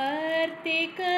अर्तिकल्पित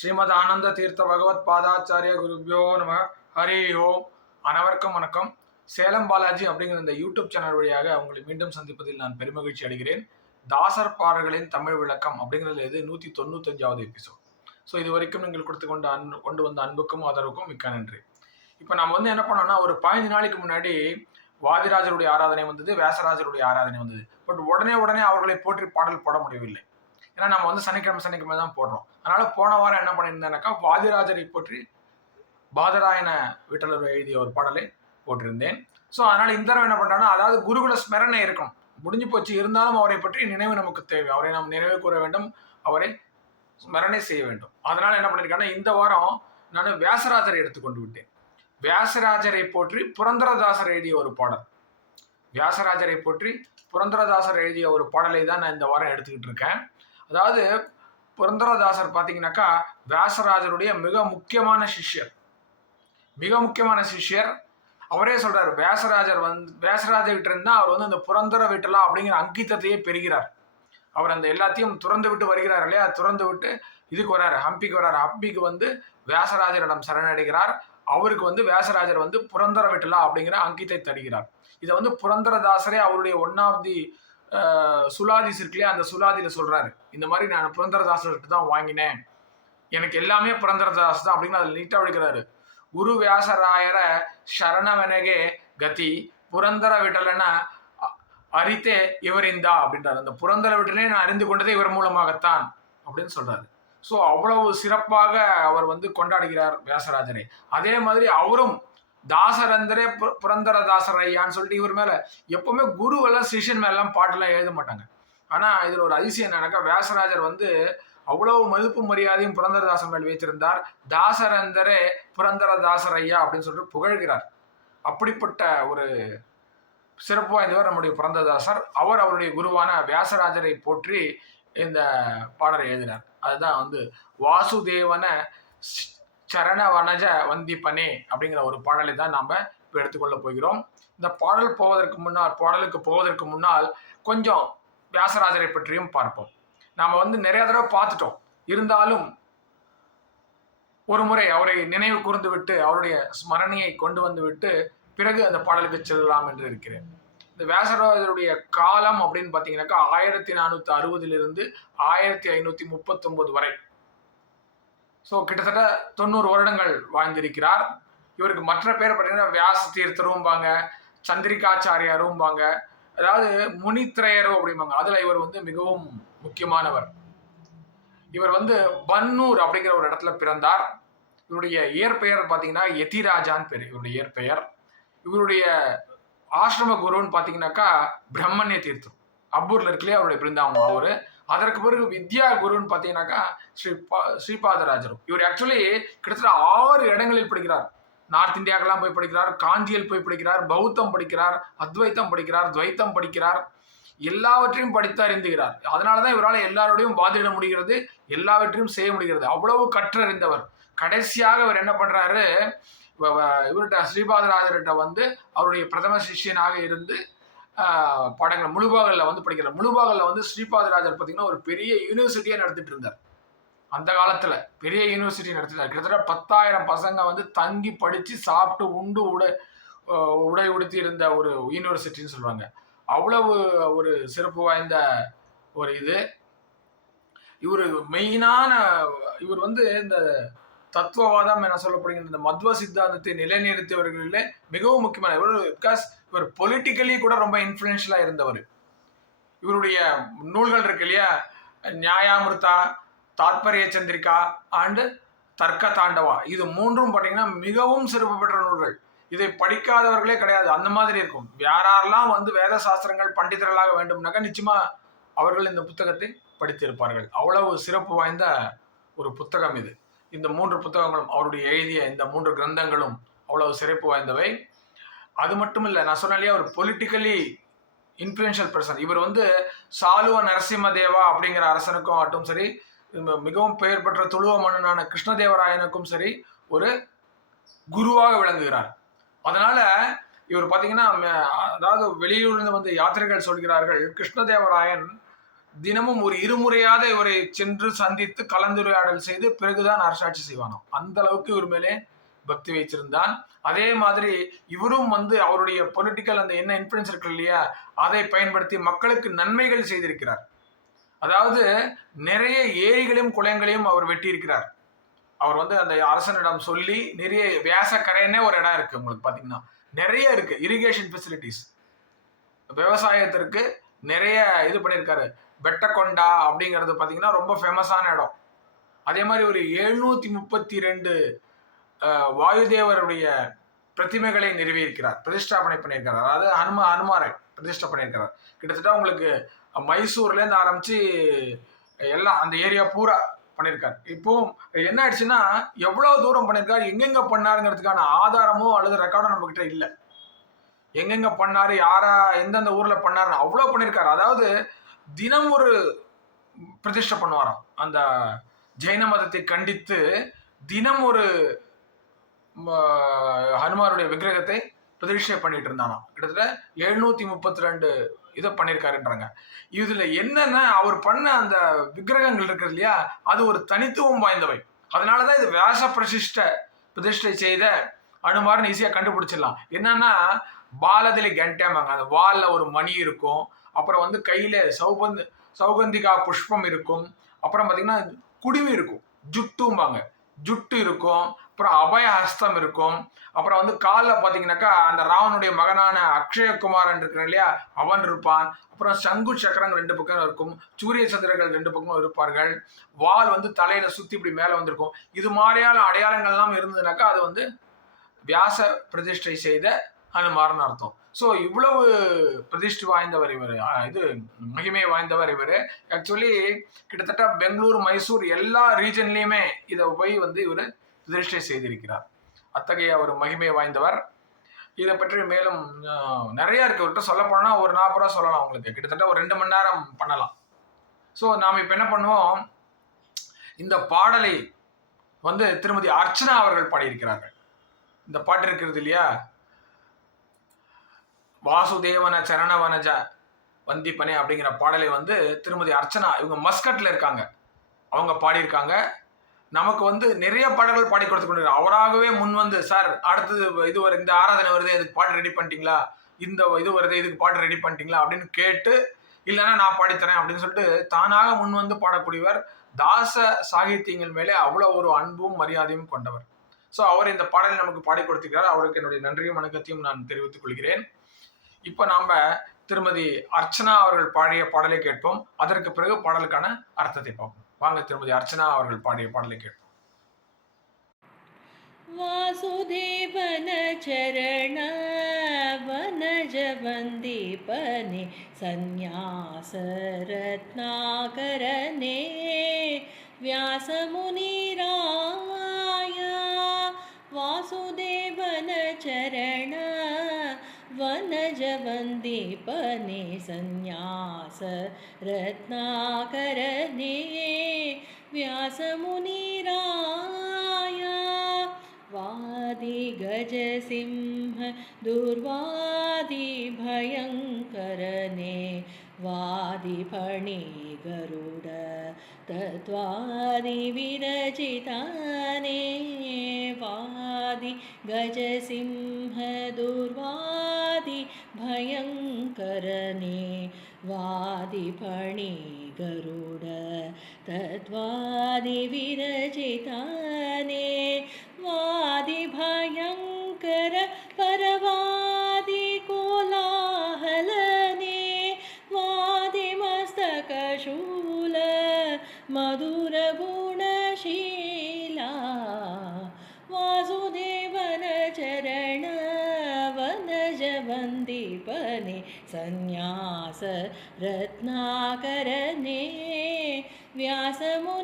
ஸ்ரீமத் ஆனந்த தீர்த்த பகவத் பாதாச்சாரிய குருபியோ நம. ஹரி ஓம். அனைவருக்கும் வணக்கம். சேலம் பாலாஜி அப்படிங்கிற இந்த யூடியூப் சேனல் வழியாக உங்களை மீண்டும் சந்திப்பதில் நான் பெருமகிழ்ச்சி அடைகிறேன். தாசர் பாடல்களின் தமிழ் விளக்கம் அப்படிங்கிறது இது நூற்றி தொண்ணூத்தஞ்சாவது எபிசோட். ஸோ இது வரைக்கும் நீங்கள் கொடுத்து கொண்ட அன்பு கொண்டு வந்த அன்புக்கும் ஆதரவுக்கும் மிக்க நன்றி. இப்போ நம்ம வந்து என்ன பண்ணோம்னா ஒரு பதினஞ்சு நாளைக்கு முன்னாடி வாதிராஜருடைய ஆராதனை வந்தது வேசராஜருடைய ஆராதனை வந்தது. பட் உடனே உடனே அவர்களை போற்றி பாடல் போட முடியவில்லை. ஏன்னா நம்ம வந்து சனிக்கிழமை சனிக்கிழமை தான் போடுறோம். அதனால போன வாரம் என்ன பண்ணியிருந்தேனாக்கா வாதிராஜரை போற்றி பாதராயண விட்டலர் எழுதிய ஒரு பாடலை போட்டிருந்தேன். ஸோ அதனால் இந்த தடவை என்ன பண்ணுறாங்கன்னா அதாவது குருகுல ஸ்மரணை இருக்கும். முடிஞ்சு போச்சு. இருந்தாலும் அவரை பற்றி நினைவு நமக்கு தேவை. அவரை நாம் நினைவு கூற வேண்டும். அவரை ஸ்மரணை செய்ய வேண்டும். அதனால் என்ன பண்ணியிருக்காங்கன்னா இந்த வாரம் நான் வியாசராஜரை எடுத்துக்கொண்டு விட்டேன். வியாசராஜரை போற்றி புரந்தரதாசர் எழுதிய ஒரு பாடல். வியாசராஜரை போற்றி புரந்தரதாசர் எழுதிய ஒரு பாடலை தான் நான் இந்த வாரம் எடுத்துக்கிட்டு இருக்கேன். அதாவது புரந்தரதாசர் பார்த்தீங்கன்னாக்கா வியாசராஜருடைய மிக முக்கியமான சிஷ்யர். மிக முக்கியமான சிஷ்யர். அவரே சொல்கிறார் வியாசராஜர் வந்து வியாசராஜர்கிட்ட இருந்தால் அவர் வந்து அந்த புரந்தர விட்டலா அப்படிங்கிற அங்கித்தத்தையே பெறுகிறார். அவர் அந்த எல்லாத்தையும் துறந்து விட்டு வருகிறார் இல்லையா? துறந்து விட்டு இதுக்கு வராரு ஹம்பிக்கு வராரு. ஹம்பிக்கு வந்து வியாசராஜரிடம் சரணடைகிறார். அவருக்கு வந்து வியாசராஜர் வந்து புரந்தர விட்டலா அப்படிங்கிற அங்கித்தை தருகிறார். இதை வந்து புரந்தரதாசரே அவருடைய ஒன் ஆஃப் தி சுலாதிஸ் இருக்குல்லையா அந்த சுலாதியில் சொல்கிறாரு இந்த மாதிரி நான் புரந்தரதாசர்கிட்ட தான் வாங்கினேன். எனக்கு எல்லாமே புரந்தரதாஸ் தான் அப்படின்னு அதில் நீட்டாக விடுக்கிறாரு குரு வியாசராயரை சரணவனகே கதி புரந்தர விடலன அறித்தே இவரிந்தா அப்படின்றார். அந்த புரந்தர விடலே நான் அறிந்து கொண்டதே இவர் மூலமாகத்தான் அப்படின்னு சொல்கிறாரு ஸோ அவ்வளவு சிறப்பாக அவர் வந்து கொண்டாடுகிறார் வியாசராஜனை அதே மாதிரி அவரும் தாசரந்தரே புரந்தர தாசர் ஐயான்னு சொல்லிட்டு இவர் மேல எப்பவுமே குரு எல்லாம் சிஷ்யன் மேலாம் பாட்டெல்லாம் எழுத மாட்டாங்க. ஆனா இதுல ஒரு அதிசயம் என்னக்கா வியாசராஜர் வந்து அவ்வளவு மதிப்பு மரியாதையும் புரந்தரதாசன் மேல் வைத்திருந்தார். தாசரந்தரே புரந்தரதாசர் ஐயா அப்படின்னு சொல்லிட்டு புகழ்கிறார். அப்படிப்பட்ட ஒரு சிறப்பு வாய்ந்தவர் நம்முடைய புரந்ததாசர் அவர் அவருடைய குருவான வியாசராஜரை போற்றி இந்த பாடலை எழுதினார். அதுதான் வந்து வாசுதேவன சரண வனஜ வந்திப்பனே அப்படிங்கிற ஒரு பாடலை தான் நாம் இப்போ எடுத்துக்கொள்ள போகிறோம். இந்த பாடல் போவதற்கு முன்னால் பாடலுக்கு போவதற்கு முன்னால் கொஞ்சம் வியாசராஜரை பற்றியும் பார்ப்போம். நாம் வந்து நிறைய தடவை பார்த்துட்டோம். இருந்தாலும் ஒரு முறை அவரை நினைவு கூர்ந்து விட்டு அவருடைய ஸ்மரணையை கொண்டு வந்து விட்டு பிறகு அந்த பாடலுக்கு செல்லலாம் என்று இருக்கிறேன். இந்த வியாசராஜருடைய காலம் அப்படின்னு பார்த்தீங்கன்னாக்கா ஆயிரத்தி நானூற்றி அறுபதிலிருந்து ஆயிரத்தி ஐநூற்றி முப்பத்தொன்பது வரை. ஸோ கிட்டத்தட்ட தொண்ணூறு வருடங்கள் வாழ்ந்திருக்கிறார். இவருக்கு மற்ற பேர் பார்த்தீங்கன்னா வியாச தீர்த்தரும்பாங்க சந்திரிகாச்சாரியாரும்பாங்க. அதாவது முனித்திரையரும் அப்படிம்பாங்க. அதில் இவர் வந்து மிகவும் முக்கியமானவர். இவர் வந்து பன்னூர் அப்படிங்கிற ஒரு இடத்துல பிறந்தார். இவருடைய இயற்பெயர் பார்த்தீங்கன்னா எதிராஜான் பேர். இவருடைய இயற்பெயர். இவருடைய ஆசிரம குருன்னு பார்த்தீங்கன்னாக்கா பிரம்மண்ய தீர்த்தம். அப்பூரில் இருக்குல்லையே அவருடைய பிருந்தாவனம். அவர் அதற்கு பிறகு வித்யா குருன்னு பார்த்தீங்கன்னாக்கா ஸ்ரீபா ஸ்ரீபாதராஜரும். இவர் ஆக்சுவலி கிட்டத்தட்ட ஆறு இடங்களில் படிக்கிறார். நார்த் இந்தியாக்கெல்லாம் போய் படிக்கிறார் காஞ்சியில் போய் படிக்கிறார் பௌத்தம் படிக்கிறார் அத்வைத்தம் படிக்கிறார் துவைத்தம் படிக்கிறார். எல்லாவற்றையும் படித்து அறிந்துகிறார். அதனால தான் இவரால் எல்லாரோடையும் வாதிட முடிகிறது எல்லாவற்றையும் செய்ய முடிகிறது. அவ்வளவு கற்றறிந்தவர். கடைசியாக இவர் என்ன பண்றாரு இவர்கிட்ட ஸ்ரீபாதராஜர்கிட்ட வந்து அவருடைய பிரதம சிஷ்யனாக இருந்து பாடங்கள் முழுபாகலில் வந்து படிக்கிறார். முழுபாகலில் வந்து ஸ்ரீபாதராஜர் பார்த்தீங்கன்னா ஒரு பெரிய யூனிவர்சிட்டியாக நடத்திட்டு இருந்தார். அந்த காலத்தில் பெரிய யூனிவர்சிட்டி நடத்திட்டார். கிட்டத்தட்ட பத்தாயிரம் பசங்க வந்து தங்கி படித்து சாப்பிட்டு உண்டு உடை உடை உடுத்தி இருந்த ஒரு யூனிவர்சிட்டின்னு சொல்லுவாங்க. அவ்வளவு ஒரு சிறப்பு வாய்ந்த ஒரு இது. இவர் மெயினான இவர் வந்து இந்த தத்துவவாதம் என சொல்லப்படுகின்ற இந்த மத்வ சித்தாந்தத்தை நிலைநிறுத்தியவர்களிலே மிகவும் முக்கியமான இவர் பிகாஸ் இவர் பொலிட்டிக்கலி கூட ரொம்ப இன்ஃப்ளூயன்ஷியலாக இருந்தவர். இவருடைய நூல்கள் இருக்கு இல்லையா? நியாயாமிருதா தாத்பரிய சந்திரிகா அண்டு தர்க்க தாண்டவா. இது மூன்றும் பார்த்தீங்கன்னா மிகவும் சிறப்பு பெற்ற நூல்கள். இதை படிக்காதவர்களே கிடையாது. அந்த மாதிரி இருக்கும். யாரெல்லாம் வந்து வேத சாஸ்திரங்கள் பண்டிதர்களாக வேண்டும்னாக்கா நிச்சயமா அவர்கள் இந்த புத்தகத்தை படித்திருப்பார்கள். அவ்வளவு சிறப்பு வாய்ந்த ஒரு புத்தகம் இது. இந்த மூன்று புத்தகங்களும் அவருடைய எழுதிய இந்த மூன்று கிரந்தங்களும் அவ்வளவு சிறப்பு வாய்ந்தவை. அது மட்டும் இல்லை நான் சொன்னாலே அவர் ஒரு பொலிட்டிக்கலி இன்ஃப்ளூயன்ஷியல் பர்சன் இவர் வந்து சாலுவ நரசிம்மதேவா அப்படிங்கிற அரசனுக்கும் ஆட்டும் சரி மிகவும் பெயர் பெற்ற துளுவ மன்னனான கிருஷ்ணதேவராயனுக்கும் சரி ஒரு குருவாக விளங்குகிறார். அதனால் இவர் பார்த்தீங்கன்னா அதாவது வெளியூர்லேருந்து வந்து யாத்திரைகள் சொல்கிறார்கள் கிருஷ்ணதேவராயன் தினமும் ஒரு இருமுறையாவது இவரை சென்று சந்தித்து கலந்துரையாடல் செய்து பிறகுதான் அரசாட்சி செய்வானாம். அந்த அளவுக்கு இவர் மேலே பக்தி வைத்திருந்தான். அதே மாதிரி இவரும் வந்து அவருடைய பொலிட்டிக்கல் அந்த என்ன இன்ஃப்ளூயன்ஸ் இருக்கு இல்லையா அதை பயன்படுத்தி மக்களுக்கு நன்மைகள் செய்திருக்கிறார். அதாவது நிறைய ஏரிகளையும் குளங்களையும் அவர் வெட்டியிருக்கிறார். அவர் வந்து அந்த அரசனிடம் சொல்லி நிறைய வியாசக்கரைன்னே ஒரு இடம் இருக்கு உங்களுக்கு பார்த்தீங்கன்னா. நிறைய இருக்கு. இரிகேஷன் ஃபெசிலிட்டிஸ் விவசாயத்திற்கு நிறைய இது பண்ணியிருக்காரு. வெட்டக்கொண்டா அப்படிங்கிறது பார்த்தீங்கன்னா ரொம்ப ஃபேமஸான இடம். அதே மாதிரி ஒரு எழுநூற்றி முப்பத்தி ரெண்டு வாயுதேவருடைய பிரதிமைகளை நிறுவியிருக்கிறார் பிரதிஷ்டாபனை பண்ணியிருக்கிறார். அதாவது ஹனுமா ஹனுமாரை பிரதிஷ்டை பண்ணியிருக்கிறார். கிட்டத்தட்ட உங்களுக்கு மைசூர்லேருந்து ஆரம்பித்து எல்லாம் அந்த ஏரியா பூரா பண்ணியிருக்கார். இப்போ என்ன ஆயிடுச்சுன்னா எவ்வளோ தூரம் பண்ணியிருக்காரு எங்கெங்கே பண்ணாருங்கிறதுக்கான ஆதாரமோ அல்லது ரெக்கார்டோ நம்மக்கிட்ட இல்லை. எங்கெங்கே பண்ணாரு யாரா எந்தெந்த ஊரில் பண்ணாருன்னு அவ்வளோ பண்ணியிருக்காரு. அதாவது தினம் ஒரு பிரதிஷ்டை பண்ணுவாராம். அந்த ஜெயின மதத்தை கண்டித்து தினம் ஒரு ம, ஹனுமாருடைய விக்கிரகத்தை பிரதிஷ்டை பண்ணிட்டு இருந்தானாம் கிட்டத்தட்ட எழுநூத்தி முப்பத்தி ரெண்டு இதை பண்ணியிருக்காருன்றாங்க இதுல என்னன்னா அவர் பண்ண அந்த விக்கிரகங்கள் இருக்குது இல்லையா அது ஒரு தனித்துவம் வாய்ந்தவை. அதனாலதான் இது வேச பிரசிஷ்ட பிரதிஷ்டை செய்த அனுமார்னு ஈஸியாக கண்டுபிடிச்சிடலாம். என்னன்னா பாலதிலி கண்டேமாங்க அந்த வால்ல ஒரு மணி இருக்கும். அப்புறம் வந்து கையில சௌகந்த் சௌகந்திகா புஷ்பம் இருக்கும். அப்புறம் பார்த்தீங்கன்னா குடிவு இருக்கும். ஜுட்டும்பாங்க. ஜுட்டு இருக்கும். அப்புறம் அபய ஹஸ்தம் இருக்கும். அப்புறம் வந்து காலில் பார்த்தீங்கன்னாக்கா அந்த ராவனுடைய மகனான அக்ஷயகுமாரன் இருக்கிறான் இல்லையா? அவன் இருப்பான். அப்புறம் சங்கு சக்கரங்கள் ரெண்டு பக்கம் இருக்கும். சூரிய சந்திரர்கள் ரெண்டு பக்கமும் இருப்பார்கள். வால் வந்து தலையில சுத்தி இப்படி மேலே வந்திருக்கும். இது மாதிரியான அடையாளங்கள்லாம் இருந்ததுனாக்கா அது வந்து வியாச பிரதிஷ்டை செய்த ஹனுமார்னு அர்த்தம். ஸோ இவ்வளவு பிரதிஷ்டை வாய்ந்தவர் இவர். இது மகிமை வாய்ந்தவர் இவர். ஆக்சுவலி கிட்டத்தட்ட பெங்களூர் மைசூர் எல்லா ரீஜன்லேயுமே இதை போய் வந்து இவர் பிரதிஷ்டை செய்திருக்கிறார். அத்தகைய ஒரு மகிமை வாய்ந்தவர். இதை பற்றி மேலும் நிறையா நிறைய இருக்கு. இவர்கிட்ட சொல்ல போனால் ஒரு நாற்பது ரூபா சொல்லலாம் உங்களுக்கு. கிட்டத்தட்ட ஒரு ரெண்டு மணி நேரம் பண்ணலாம். ஸோ நாம் இப்போ என்ன பண்ணுவோம்? இந்த பாடலை வந்து திருமதி அர்ச்சனா அவர்கள் பாடியிருக்கிறார்கள். இந்த பாட்டு இருக்கிறது இல்லையா? வாசுதேவன சரணவனஜ வந்திப்பனே அப்படிங்கிற பாடலை வந்து திருமதி அர்ச்சனா இவங்க மஸ்கட்டில் இருக்காங்க. அவங்க பாடியிருக்காங்க. நமக்கு வந்து நிறைய பாடல்கள் பாடி கொடுத்து கொண்டு அவராகவே முன் வந்து சார் அடுத்தது இது வரு இந்த ஆராதனை வருது இதுக்கு பாட்டு ரெடி பண்ணிட்டீங்களா? இந்த இது வருது இதுக்கு பாட்டு ரெடி பண்ணிட்டீங்களா? அப்படின்னு கேட்டு இல்லைன்னா நான் பாடித்தரேன் அப்படின்னு சொல்லிட்டு தானாக முன் வந்து பாடக்கூடியவர் தாச சாகித்யங்கள் மேலே அவ்வளோ ஒரு அன்பும் மரியாதையும் கொண்டவர். ஸோ அவர் இந்த பாடலை நமக்கு பாடி கொடுத்திருக்கிறார். அவருக்கு என்னுடைய நன்றியும் வணக்கத்தையும் நான் தெரிவித்துக் கொள்கிறேன். இப்போ நாம் திருமதி அர்ச்சனா அவர்கள் பாடிய பாடலை கேட்போம் அதற்கு பிறகு பாடலுக்கான அர்த்தத்தை பார்ப்போம் வாங்க திருமதி அர்ச்சனா அவர்கள் பாடிய பாடலை கேட்போம் वासुदेवन चरण वनज वन्दीपने सन्न्यासरत्नाकरने व्यासमुनिराय वासुदेवन चरण वनज वन्दीपने सन्न्यास रत्नाकरने व्यासमुनिराय वादिगजसिंह दुर्वादिभयङ्करने वादिफणि गरुड तत्त्वादिविरचिताने वादि गजसिंह दुर्वादिभयङ्करने वादिफणि गरुड तत्त्वादिविरचिताने वादिभयङ्कर परवादिकोलाहलने मधुरगुणशीला वासुदेवनचरण वनजवन्दीपने वासुदेवनचरणवनजबन्दीपने संन्यासरत्नाकरने व्यासमुनिराय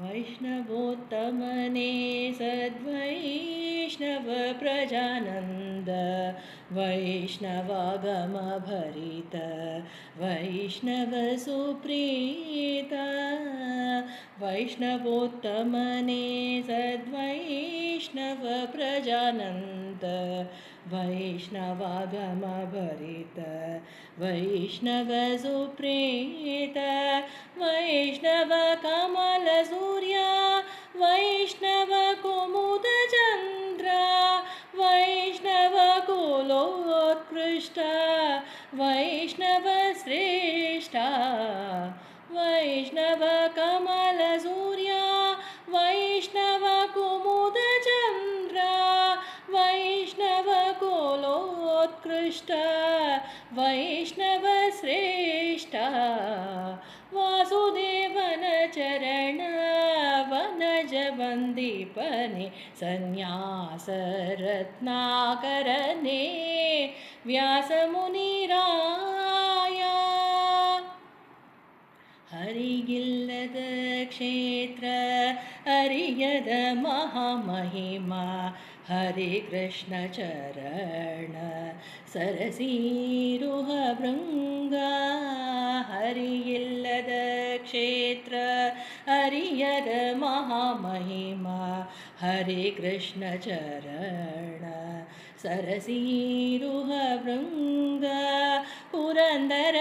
वैष्णवोत्तमने सद्वैष्णवप्रजानन्द वैष्णवागमभरित वैष्णवसुप्रीत वैष्णवोत्तमने सद्वैष्णवप्रजानन्द वैष्णवागमभरित वैष्णवसुप्रीत वैष्णवकमलसूर्या वैष्णवकुमुदचन्द्र वैष्णवकुलोत्कृष्ट वैष्णवश्रेष्ठा वैष्णवकमलसूर्या वैष्णवकुमुदचन्द्र वैष्णवकुलोत्कृष्ट वैष्णवश्रेष्ठा पने संन्यासरत्नाकरणे व्यासमुनिराया। हरिगिल्लद क्षेत्र हरियद महामहिमा हरि कृष्णचरण ಸರಸೀರುಹ ಭೃಂಗ ಹರಿಯಿಲ್ಲದ ಕ್ಷೇತ್ರ ಅರಿಯದ ಮಹಾಮಹಿಮಾ ಹರಿ ಕೃಷ್ಣ ಚರಣ ಸರಸೀರುಹ ಭೃಂಗ ಪುರಂದರ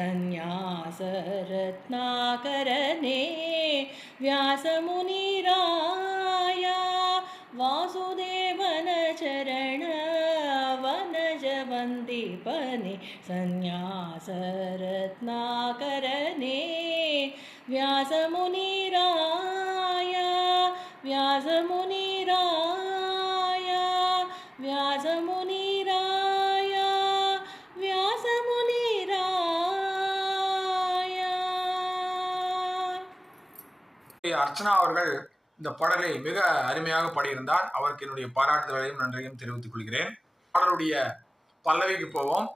सं्यासरत्नाकरे व्यासमुनिराया वासुदेवनचरणवनजवन्दीपने संन्यासरत्नाकरने व्यासमुनि அர்ச்சனா அவர்கள் இந்த பாடலை மிக அருமையாக பாடியிருந்தார். அவருக்கு என்னுடைய பாராட்டுதலையும் நன்றியும் தெரிவித்துக் கொள்கிறேன். பாடலுடைய பல்லவிக்கு போவோம்.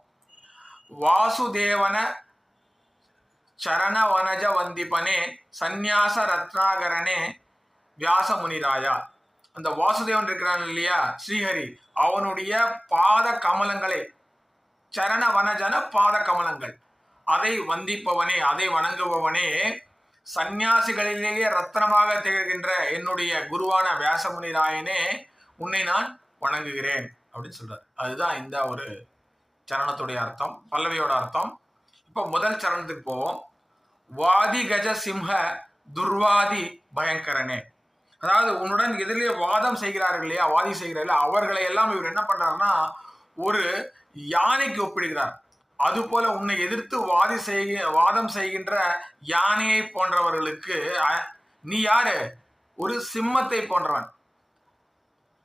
வாசுதேவன சரண வனஜ வந்திப்பனே சந்நியாச ரத்னாகரனே வியாச முனிராயா அந்த வாசுதேவன் இருக்கிறான் இல்லையா? ஸ்ரீஹரி அவனுடைய பாத கமலங்களை சரண வனஜன பாத கமலங்கள் அதை வந்திப்பவனே அதை வணங்குபவனே சந்நியாசிகளிலேயே ரத்னமாக திகழ்கின்ற என்னுடைய குருவான வியாசமுனிராயனே உன்னை நான் வணங்குகிறேன் அப்படின்னு சொல்றாரு. அதுதான் இந்த ஒரு சரணத்துடைய அர்த்தம் பல்லவியோட அர்த்தம். இப்போ முதல் சரணத்துக்கு போவோம். வாதி கஜ சிம்ஹ துர்வாதி பயங்கரனே. அதாவது உன்னுடன் எதிரிலே வாதம் செய்கிறார்கள் இல்லையா? வாதி செய்கிறார்கள் அவர்களை எல்லாம் இவர் என்ன பண்றாருன்னா ஒரு யானைக்கு ஒப்பிடுகிறார். அதுபோல உன்னை எதிர்த்து வாதி செய்க வாதம் செய்கின்ற யானையை போன்றவர்களுக்கு நீ யாரு? ஒரு சிம்மத்தை போன்றவன்.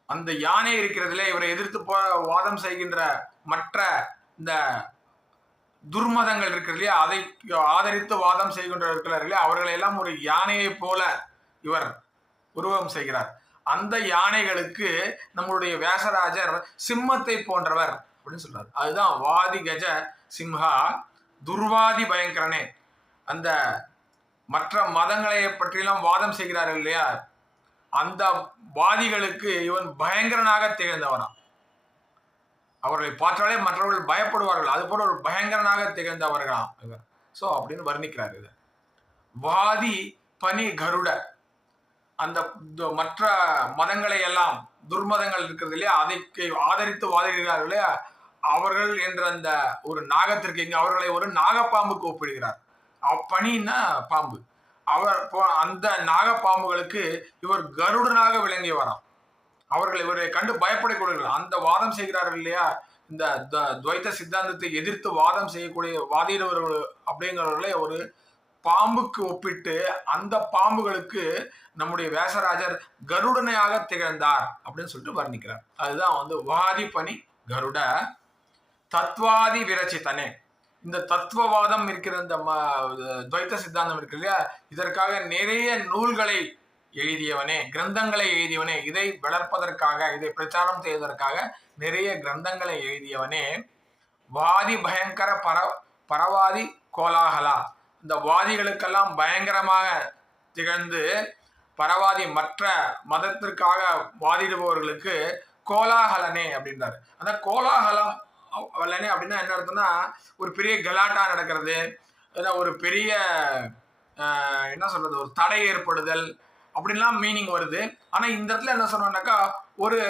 அந்த யானை இருக்கிறதுல இவரை எதிர்த்து போ வாதம் செய்கின்ற மற்ற இந்த துர்மதங்கள் இருக்கிறது இல்லையா அதை ஆதரித்து வாதம் செய்கின்ற இருக்கிறார் இல்லையா அவர்களை எல்லாம் ஒரு யானையைப் போல இவர் உருவம் செய்கிறார். அந்த யானைகளுக்கு நம்மளுடைய வேசராஜர் சிம்மத்தை போன்றவர். அப்படின்னு சொல்றாரு. அதுதான் வாதி கஜ சிம்ஹா துர்வாதி பயங்கரனே. அந்த மற்ற மதங்களை பற்றியெல்லாம் வாதம் செய்கிறார்கள் இல்லையா? அந்த வாதிகளுக்கு இவன் பயங்கரனாக திகழ்ந்தவனாம். அவர்களை பார்த்தாலே மற்றவர்கள் பயப்படுவார்கள். அது போல ஒரு பயங்கரனாக திகழ்ந்தவர்களாம் இவர். ஸோ அப்படின்னு வர்ணிக்கிறார் இதை வாதி பனி கருட அந்த மற்ற மதங்களை எல்லாம் துர்மதங்கள் இருக்கிறது இல்லையா? அதைக்கு ஆதரித்து வாதிடுகிறார்கள் இல்லையா? அவர்கள் என்ற அந்த ஒரு நாகத்திற்கு இங்க அவர்களை ஒரு நாகப்பாம்புக்கு ஒப்பிடுகிறார் அப்பணின்னா பாம்பு. அவர் போ- அந்த நாகப்பாம்புகளுக்கு இவர் கருடனாக விளங்கி வரான். அவர்கள் இவரை கண்டு பயப்படக்கூடியவர்கள் அந்த வாதம் செய்கிறார்கள் இல்லையா? இந்த த- துவைத்த சித்தாந்தத்தை எதிர்த்து வாதம் செய்யக்கூடிய வாதிடுவர்கள் அப்படிங்கிறவர்களே ஒரு பாம்புக்கு ஒப்பிட்டு அந்த பாம்புகளுக்கு நம்முடைய வேசராஜர் கருடனையாக திகழ்ந்தார் அப்படின்னு சொல்லிட்டு வர்ணிக்கிறார். அதுதான் வந்து வாதி பணி கருட தத்வாதி விரச்சித்தனே. இந்த தத்துவவாதம் இருக்கிற இந்த ம- துவைத்த சித்தாந்தம் இருக்கு இல்லையா? இதற்காக நிறைய நூல்களை எழுதியவனே கிரந்தங்களை எழுதியவனே இதை வளர்ப்பதற்காக இதை பிரச்சாரம் செய்வதற்காக நிறைய கிரந்தங்களை எழுதியவனே வாதி பயங்கர பர பரவாதி கோலாகலா. இந்த வாதிகளுக்கெல்லாம் பயங்கரமாக திகழ்ந்து பரவாதி மற்ற மதத்திற்காக வாதிடுபவர்களுக்கு கோலாகலனே அப்படின்றார். அந்த கோலாகலம் வல்லனே அப்படின்னா என்ன அர்த்தம்னா ஒரு பெரிய கலாட்டா நடக்கிறது இல்ல ஒரு பெரிய என்ன சொல்றது ஒரு தடை ஏற்படுதல் அப்படின்லாம் மீனிங் வருது. ஆனால் இந்த இடத்துல என்ன சொன்னோம்னாக்கா ஒரு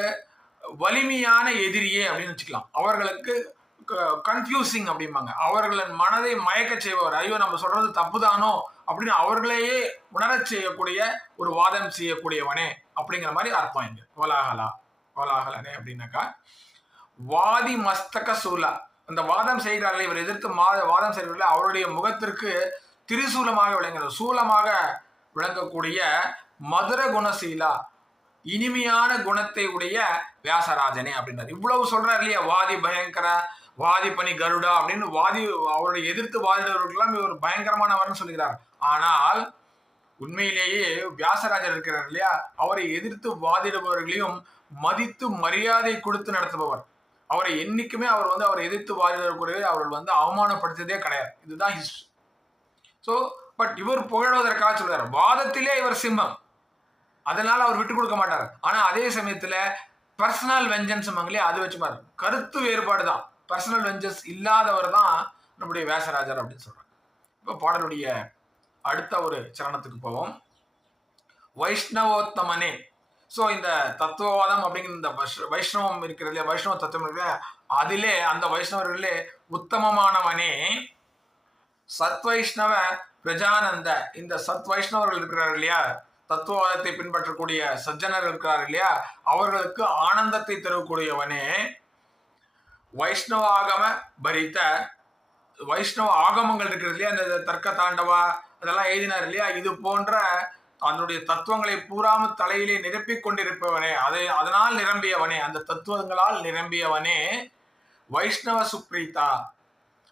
வலிமையான எதிரியே அப்படின்னு வச்சுக்கலாம். அவர்களுக்கு கன்ஃபியூசிங் அப்படிம்பாங்க. அவர்களின் மனதை மயக்க செய்பவர். ஐயோ நம்ம சொல்றது தப்புதானோ அப்படின்னு அவர்களையே உணரச் செய்யக்கூடிய ஒரு வாதம் செய்யக்கூடியவனே அப்படிங்கிற மாதிரி அர்த்தம் இங்க. கோலாகலா கோலாகலனே அப்படின்னாக்கா வாதி மஸ்தக சூலா. அந்த வாதம் செய்கிறார்கள் இவர் எதிர்த்து மா வாதம் செய்கிறார்கள் அவருடைய முகத்திற்கு திரிசூலமாக விளங்குகிறது. சூலமாக விளங்கக்கூடிய மதுர குணசீலா. இனிமையான குணத்தை உடைய வியாசராஜனே அப்படின்னாரு இவ்வளவு சொல்றாரு இல்லையா? வாதி பயங்கர வாதி பணி கருடா அப்படின்னு வாதி அவருடைய எதிர்த்து வாதிடவர்களுக்கெல்லாம் இவர் பயங்கரமானவர்னு சொல்லுகிறார். ஆனால் உண்மையிலேயே வியாசராஜர் இருக்கிறார் இல்லையா? அவரை எதிர்த்து வாதிடுபவர்களையும் மதித்து மரியாதை கொடுத்து நடத்துபவர். அவரை என்னைக்குமே அவர் வந்து அவரை எதிர்த்து வாதிடக்கூடிய அவர்கள் வந்து அவமானப்படுத்ததே கிடையாது. இதுதான் ஹிஸ்டரி ஸோ பட் இவர் புகழ்வதற்காக சொல்றாரு. வாதத்திலே இவர் சிம்மம். அதனால அவர் விட்டு கொடுக்க மாட்டார். ஆனால் அதே சமயத்தில் பர்சனல் வெஞ்சன்ஸ் மங்களே அது வச்சுப்பார். கருத்து வேறுபாடு தான் பர்சனல் வெஞ்சஸ் இல்லாதவர் தான் நம்முடைய வேசராஜர் அப்படின்னு சொல்கிறாங்க இப்போ பாடலுடைய அடுத்த ஒரு சரணத்துக்கு போவோம். வைஷ்ணவோத்தமனே. ஸோ இந்த தத்துவவாதம் அப்படிங்கிற இந்த வைஷ்- வைஷ்ணவம் இருக்கிறது இல்லையா? வைஷ்ணவ தத்துவம் இருக்கிற இல்லையா, அதிலே அந்த வைஷ்ணவர்களே உத்தமமானவனே சத்வைஷ்ணவ பிரஜானந்த. இந்த சத் வைஷ்ணவர்கள் இருக்கிறார் இல்லையா? தத்துவவாதத்தை பின்பற்றக்கூடிய சஜ்ஜனர் இருக்கிறார் இல்லையா? அவர்களுக்கு ஆனந்தத்தை தரக்கூடியவனே வைஷ்ணவ ஆகம பரித்த வைஷ்ணவ ஆகமங்கள் இருக்கிறது இல்லையா? அந்த தர்க்க தாண்டவா அதெல்லாம் எழுதினார் இல்லையா? இது போன்ற அதனுடைய தத்துவங்களை பூராம தலையிலே நிரப்பி கொண்டிருப்பவனே. அதை அதனால் நிரம்பியவனே. அந்த தத்துவங்களால் நிரம்பியவனே வைஷ்ணவ சுப்ரீதா.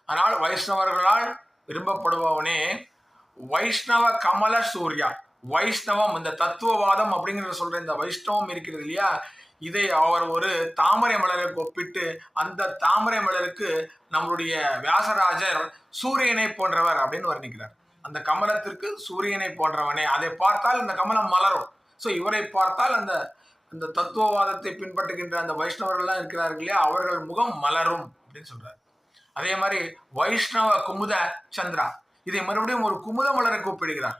அதனால் வைஷ்ணவர்களால் விரும்பப்படுபவனே வைஷ்ணவ கமல சூர்யா. வைஷ்ணவம் இந்த தத்துவவாதம் அப்படிங்கிறத சொல்ற இந்த வைஷ்ணவம் இருக்கிறது இல்லையா? இதை அவர் ஒரு தாமரை மலருக்கு ஒப்பிட்டு அந்த தாமரை மலருக்கு நம்மளுடைய வியாசராஜர் சூரியனை போன்றவர் அப்படின்னு வர்ணிக்கிறார். அந்த கமலத்திற்கு சூரியனை போன்றவனே. அதை பார்த்தால் இந்த கமலம் மலரும். ஸோ இவரை பார்த்தால் அந்த அந்த தத்துவவாதத்தை பின்பற்றுகின்ற அந்த வைஷ்ணவர்கள்லாம் இருக்கிறார்கள் இல்லையா? அவர்கள் முகம் மலரும் அப்படின்னு சொல்றாரு. அதே மாதிரி வைஷ்ணவ குமுத சந்திரா. இதை மறுபடியும் ஒரு குமுத மலரை கூப்பிடுகிறார்.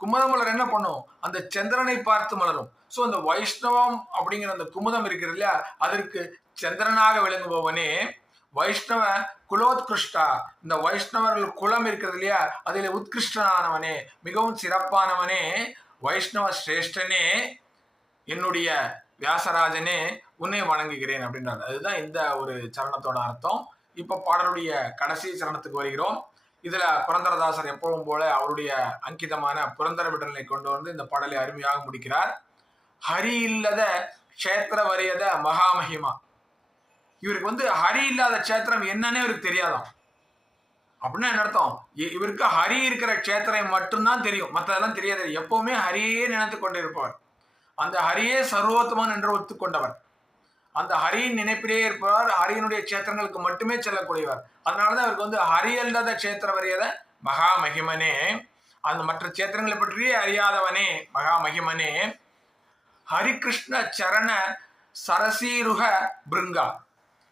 குமுதமலர் என்ன பண்ணும்? அந்த சந்திரனை பார்த்து மலரும். ஸோ அந்த வைஷ்ணவம் அப்படிங்கிற அந்த குமுதம் இருக்கிறது இல்லையா? அதற்கு சந்திரனாக விளங்குபவனே வைஷ்ணவ குலோத்கிருஷ்டா. இந்த வைஷ்ணவர்கள் குலம் இருக்கிறது இல்லையா? அதில் உத்கிருஷ்டனானவனே மிகவும் சிறப்பானவனே வைஷ்ணவ சிரேஷ்டனே என்னுடைய வியாசராஜனே உன்னை வணங்குகிறேன் அப்படின்றார் அதுதான் இந்த ஒரு சரணத்தோட அர்த்தம். இப்போ பாடலுடைய கடைசி சரணத்துக்கு வருகிறோம். இதுல புரந்தரதாசர் எப்பவும் போல அவருடைய அங்கிதமான புரந்தர விடலை கொண்டு வந்து இந்த பாடலை அருமையாக முடிக்கிறார். ஹரி இல்லத க்ஷேத்திர வரியத மகாமகிமா. இவருக்கு வந்து ஹரி இல்லாத க்ஷேத்திரம் என்னன்னே இவருக்கு தெரியாதாம். அப்படின்னா என்ன அர்த்தம்? இ- இவருக்கு ஹரி இருக்கிற க்ஷேத்திரம் மட்டும்தான் தெரியும். மற்றதெல்லாம் தெரியாது. எப்பவுமே ஹரியே நினைத்து கொண்டிருப்பவர். அந்த ஹரியே சர்வோத்தமன் என்று ஒத்துக்கொண்டவர். அந்த ஹரியின் நினைப்பிலே இருப்பவர் ஹரியினுடைய க்ஷேத்திரங்களுக்கு மட்டுமே செல்லக்கூடியவர். அதனாலதான் அவருக்கு வந்து ஹரி அல்லாத க்ஷேத்திர வரியத மகா மகிமனே அந்த மற்ற க்ஷேத்திரங்களை பற்றியே அறியாதவனே மகா மகிமனே ஹரிகிருஷ்ண சரண சரசீருக பிருங்கா.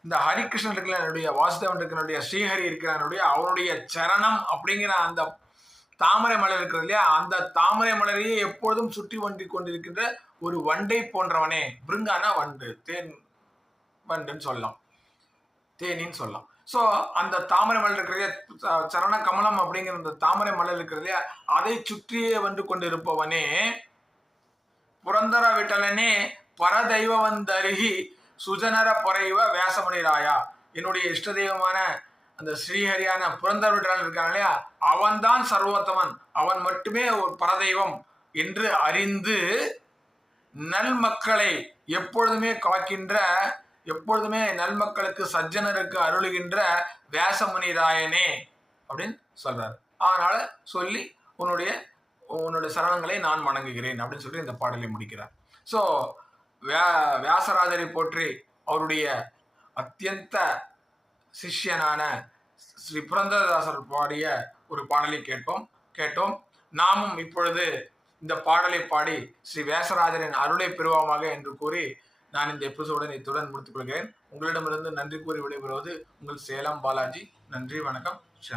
இந்த ஹரிகிருஷ்ணன் இருக்கிற என்னுடைய வாசுதேவன் இருக்கிறனுடைய ஸ்ரீஹரி இருக்கிறனுடைய அவருடைய சரணம் அப்படிங்கிற அந்த தாமரை மலர் இருக்கிறது இல்லையா? அந்த தாமரை மலரையே எப்பொழுதும் சுற்றி வண்டி கொண்டிருக்கின்ற ஒரு வண்டை போன்றவனே. பிருங்கானா வண்டு தேன் வண்டுன்னு சொல்லலாம். தேனின்னு சொல்லலாம். ஸோ அந்த தாமரை மலர் இருக்கிறதே ச- சரண கமலம் அப்படிங்கிற அந்த தாமரை மலர் இருக்கிறதே அதை சுற்றியே வந்து கொண்டிருப்பவனே புரந்தர விட்டலனே பரதெய்வ வந்தருகி சுஜனர பொறைவ வேசமணிராயா. என்னுடைய இஷ்ட தெய்வமான அந்த ஸ்ரீஹரியான புரந்தர விட்டலன் இருக்கான் இல்லையா அவன்தான் சர்வோத்தமன். அவன் மட்டுமே ஒரு பரதெய்வம் என்று அறிந்து நல்மக்களை எப்பொழுதுமே காக்கின்ற எப்பொழுதுமே நல்மக்களுக்கு சஜ்ஜனருக்கு அருளுகின்ற வேசமுனிராயனே அப்படின்னு சொல்றாரு. அதனால சொல்லி உன்னுடைய உன்னுடைய சரணங்களை நான் வணங்குகிறேன் அப்படின்னு சொல்லி இந்த பாடலை முடிக்கிறார். ஸோ வே வியாசராஜரை போற்றி அவருடைய அத்தியந்த சிஷ்யனான ஸ்ரீ புரந்தரதாசர் பாடிய ஒரு பாடலை கேட்போம் கேட்டோம். நாமும் இப்பொழுது இந்த பாடலை பாடி ஸ்ரீ வேசராஜரின் அருளை பெறுவோமாக என்று கூறி நான் இந்த எபிசோடன் இத்துடன் முடித்துக் கொள்கிறேன் உங்களிடமிருந்து நன்றி கூறி விடைபெறுவது உங்கள் சேலம் பாலாஜி. நன்றி வணக்கம். ஸ்ரீ